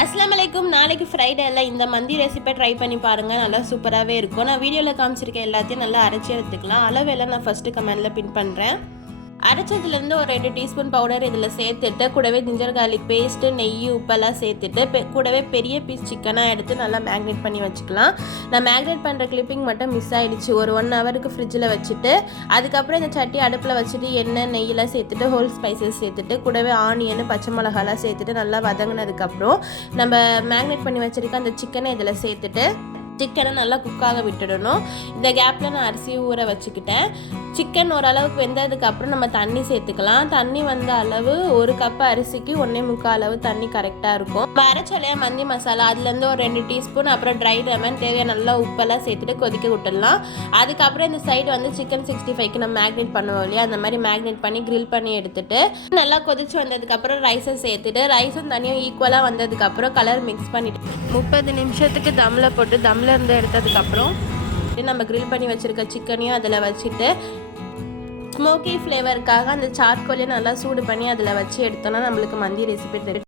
அஸ்ஸலாமு அலைக்கும். நாளைக்கு ஃப்ரைடேல இந்த மந்தி ரெசிபி ட்ரை பண்ணி பாருங்கள். நல்லா சூப்பராகவே இருக்கும். நான் வீடியோவில் காமிச்சிருக்கேன் எல்லாத்தையும் நல்லா அரைச்சி எடுத்துக்கலாம். அளவு எல்லாம் நான் ஃபஸ்ட்டு கமெண்டில் பின் பண்ணுறேன். அரைச்சதுலேருந்து ஒரு 2 டீஸ்பூன் பவுடர் இதில் சேர்த்துட்டு கூடவே ஜிஞ்சர் கார்லிக் பேஸ்ட்டு, நெய், உப்பெல்லாம் சேர்த்துட்டு கூடவே பெரிய பீஸ் சிக்கனாக எடுத்து நல்லா மேக்னேட் பண்ணி வச்சுக்கலாம். நான் மேக்னேட் பண்ணுற கிளிப்பிங் மட்டும் மிஸ் ஆகிடுச்சு. ஒரு 1 ஹவருக்கு ஃப்ரிட்ஜில் வச்சுட்டு அதுக்கப்புறம் இந்த சட்டி அடுப்பில் வச்சுட்டு எண்ணெய், நெய்யெல்லாம் சேர்த்துட்டு ஹோல் ஸ்பைசஸ் சேர்த்துட்டு கூடவே ஆனியன், பச்சை மிளகாலாம் சேர்த்துட்டு நல்லா வதங்கினதுக்கப்புறம் நம்ம மேக்னேட் பண்ணி வச்சுருக்க அந்த சிக்கனை இதில் சேர்த்துட்டு சிக்கனை நல்லா குக்காக விட்டுடணும். இந்த கேப்பில் நான் அரிசி ஊற வச்சுக்கிட்டேன். சிக்கன் ஓரளவுக்கு வெந்ததுக்கப்புறம் நம்ம தண்ணி சேர்த்துக்கலாம். தண்ணி வந்த அளவு 1 கப் அரிசிக்கு 1.25 அளவு தண்ணி கரெக்டாக இருக்கும். அரைச்சலையா மந்தி மசாலா அதுலேருந்து ஒரு 2 டீஸ்பூன், அப்புறம் ட்ரை லெமன், தேவையான நல்லா உப்பெல்லாம் சேர்த்துட்டு கொதிக்க விட்டுடலாம். அதுக்கப்புறம் இந்த சைடு வந்து சிக்கன் 65க்கு நம்ம மேக்னேட் பண்ணுவோம் இல்லையா, அந்த மாதிரி மேக்னேட் பண்ணி கிரில் பண்ணி எடுத்துட்டு நல்லா கொதிச்சு வந்ததுக்கப்புறம் ரைஸை சேர்த்துட்டு ரைஸும் தனியும் ஈக்குவலாக வந்ததுக்கப்புறம் கலர் மிக்ஸ் பண்ணிட்டு 30 நிமிஷத்துக்கு தம்மில் போட்டு தம்மில் இருந்து எடுத்ததுக்கப்புறம் நம்ம கிரில் பண்ணி வச்சுருக்க சிக்கனையும் அதில் வச்சுட்டு ஸ்மோக்கி ஃப்ளேவருக்காக அந்த சார்கோலையும் நல்லா சூடு பண்ணி அதில் வச்சு எடுத்தோன்னா நம்மளுக்கு மந்தி ரெசிபி தெரியும்.